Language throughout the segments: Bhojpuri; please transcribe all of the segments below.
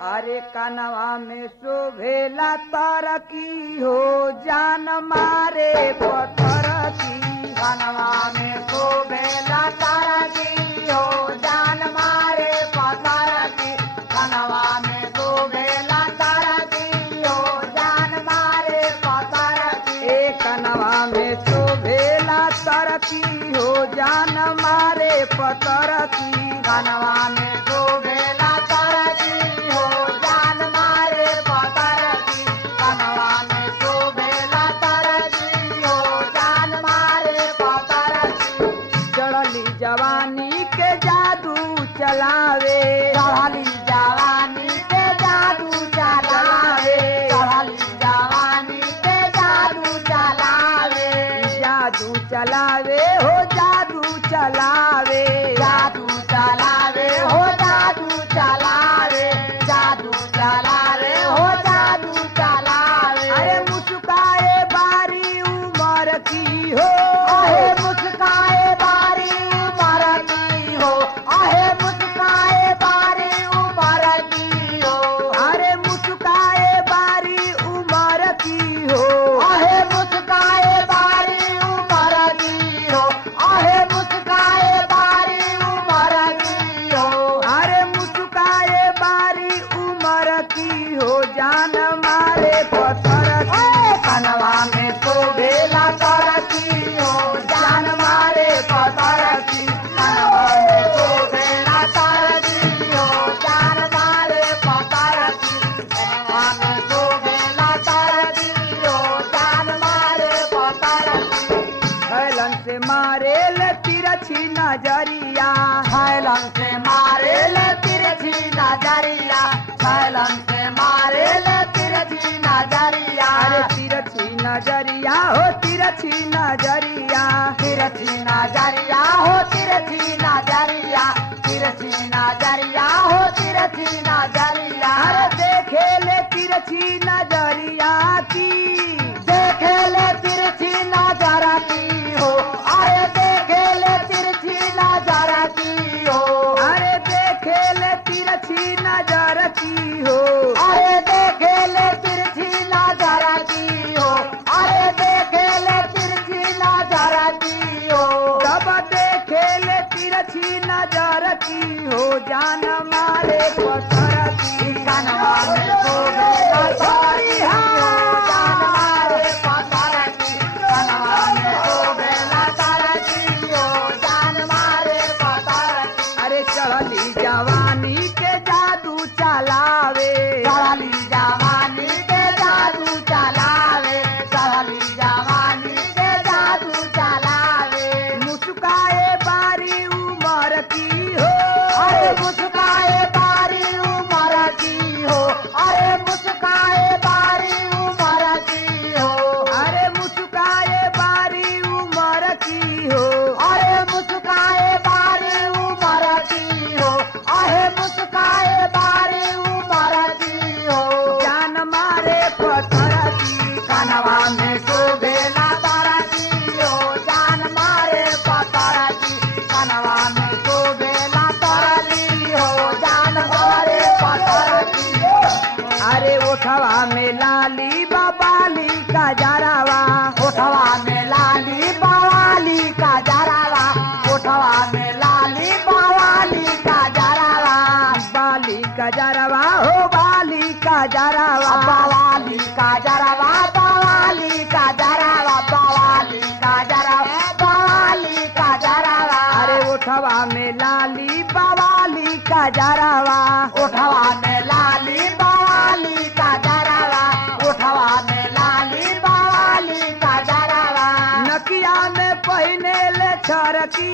अरे कनवा में शोभेला तरकी हो जान मारे पत्थर की। कनवा में शोभेला तरकी हो जान मारे पत्थर की। कनवा में शोभेला तरकी हो जान मारे पत्थर की। ए कनवा में शोभेला तरकी हो जान मारे पत्थर की। कनवा में शोभेला तरकी हो जान मारे पत्थर की। कनवा में शोभेला तरकी हो जान मारे पत्थर की। चढ़ली जवानी के जादू चलावे, चढ़ली जवानी के जादू चलावे। चढ़ली जवानी के जादू चलावे। जादू चलावे हो जादू चलावे। जादू चलावे हो जादू चलावे। जादू चलावे हो जादू चलावे। अरे मुस्काए बारी उमर की हो, आहे मुस्काए बारी उमर की हो। आहे मुस्काए बारी उमर की हो। अरे मुस्काए बारी उमर की हो। आहे मुस्काए बारी उमर की हो। आहे मुस्काए बारी उमर की हो। अरे मुस्काए बारी उमर की हो जान मारे पत्थर की। कनवा में शोभेला तरकी हो जान मारे पत्थर की। कनवा में शोभेला तरकी हो जान मारे पत्थर की। कनवा में शोभेला तरकी हो जान मारे पत्थर की। फैलन से मारे ले तिरछी नजरिया, छैलन से मारे ले तिरछी नजरिया। छैलन से मारे ले तिरछी नजरिया। अरे तिरछी नजरिया हो तिरछी नजरिया। तिरछी नजरिया हो तिरछी नजरिया। तिरछी नजरिया हो तिरछी नजरिया। अरे देखे ले तिरछी नजरिया की, देखे ले तिरछी नजर की हो। अरे देखे ले तिरछी नजर की हो। अरे देखे ले तिरछी नजर की हो। अरे देखे ले तिरछी नजर की हो। अरे देखे ले तिरछी नजर की हो। तब देखे ले तिरछी नजर की हो जान मारे पत्थर की। कनवा में शोभेला तरकी हो जान मारे पत्थर की। कनवा में शोभेला तरकी हो जान मारे पत्थर की। अरे चढ़ली जवानी के जादू चलावे, चढ़ली जवानी के जादू चलावे। चढ़ली जवानी के जादू चलावे। मुस्काए बारी उमर की हो। अरे मुस्काए बारी उमर की हो। अरे मुस्काए बारी उमर की हो। अरे मुस्काए बारी उमर की हो। अरे मुस्काए बारी उमर की हो। अरे मुस्काए बारी उमर की हो। जान मारे पत्थर की। कनवा में शोभेला तरकी हो जान मारे पत्थर की। कनवा में शोभेला तरकी हो जान मारे पत्थर की। अरे उठवा में लाली बाबाली का जरावा, उठवा में लाली बवाली का जरावा। उठवा में लाली बवाली का जरावा। बाली का जरावा हो बाली का जरावा। बवाली का जरावा। बवाली का जरावा। बवाली का जरावा। बवाली का जरावा। अरे उठवा में लाली बाबाली का जरावा। उठवा में लाली बवाली का जरावा। उठवा में लाली बवाली का जरावा। नकिया में पहने ले छरकी,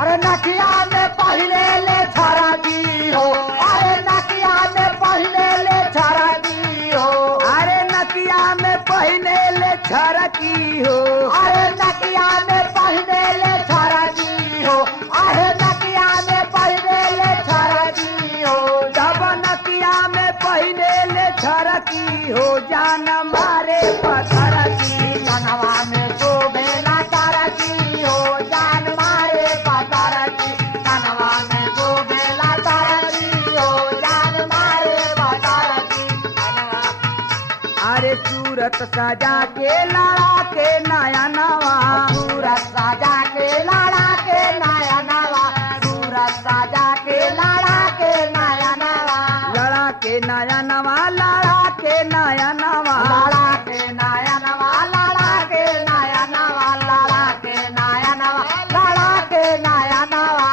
अरे नकिया में पहले ले छरकी हो। अरे नकिया में पहले ले छरकी हो। अरे नकिया में पहने ले छरकी हो। अरे नकिया में पहले ले छरकी हो। अरे नकिया में पहले ले छरकी हो। जब नकिया में पहने ले छरकी हो जान मारे पत्थर की। कनवा में शोभेला तरकी हो जान मारे पत्थर की। कनवा में शोभेला तरकी हो जान मारे सूरत सजा के लड़ा के नया नवा सूरत सजा के लाड़ा के नया नवा सूरत सजा के लाड़ा के नया नवा लड़ा के नया नवा लड़ा के नया नवा लाड़ा के नया नवा लाड़ा के नया नवा लाड़ा के नया नवा लाड़ा के नया नवा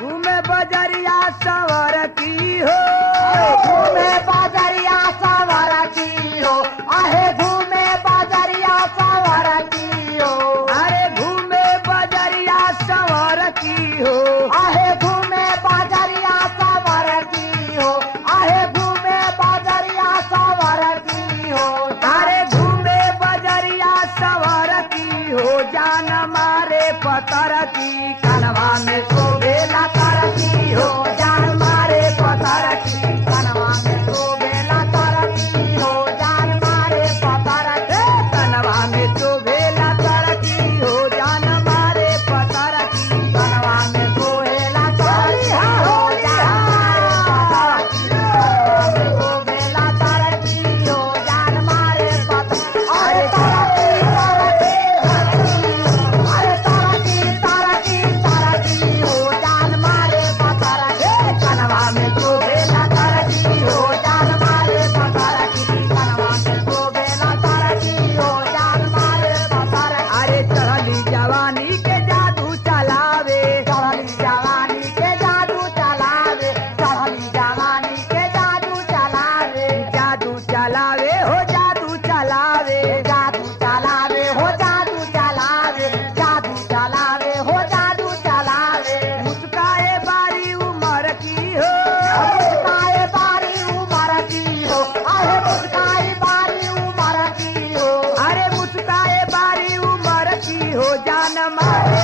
घूमे बजरिया सवर की हो घूमे बाजरिया सवर की हो आहे घूमे बाजरिया सवर की हो अरे घूमे बजरिया सवर की हो आहे घूमे बाजरिया सवर की हो आहे घूमे बाजरिया सवर की हो अरे घूमे बजरिया सवर की हो जान मारे पतर की कनवा में शोभेला तर की हो जान मारे पतर की कनवा में शोभेला तर की हो जान मारे पतर की कनवा में शोभेला तर की हो जान मारे पतर की कनवा में शोभेला तर की हो जान मारे पतर की शोभेला तर की हो जान मारे पतर अरे तर की हो जान मारे पतर की कनवा में शोभेला तर की हो जान मारे पतर की कनवा में शोभेला तर की हो जान मारे पतर की अरे चढ़ली जवानी के जादू चलावे चढ़ली जवानी के जादू चलावे चढ़ली जवानी के जादू चलावे जादू चलावे हो जादू चलावे जादू चलावे हो जादू चलावे जादू चलावे हो जादू चलावे मुस्काए बारी उमर की हो मुस्काए बारी उमर की हो अरे मुस्काए बारी उमर की हो अरे मुस्काए बारी उमर की हो जान मारे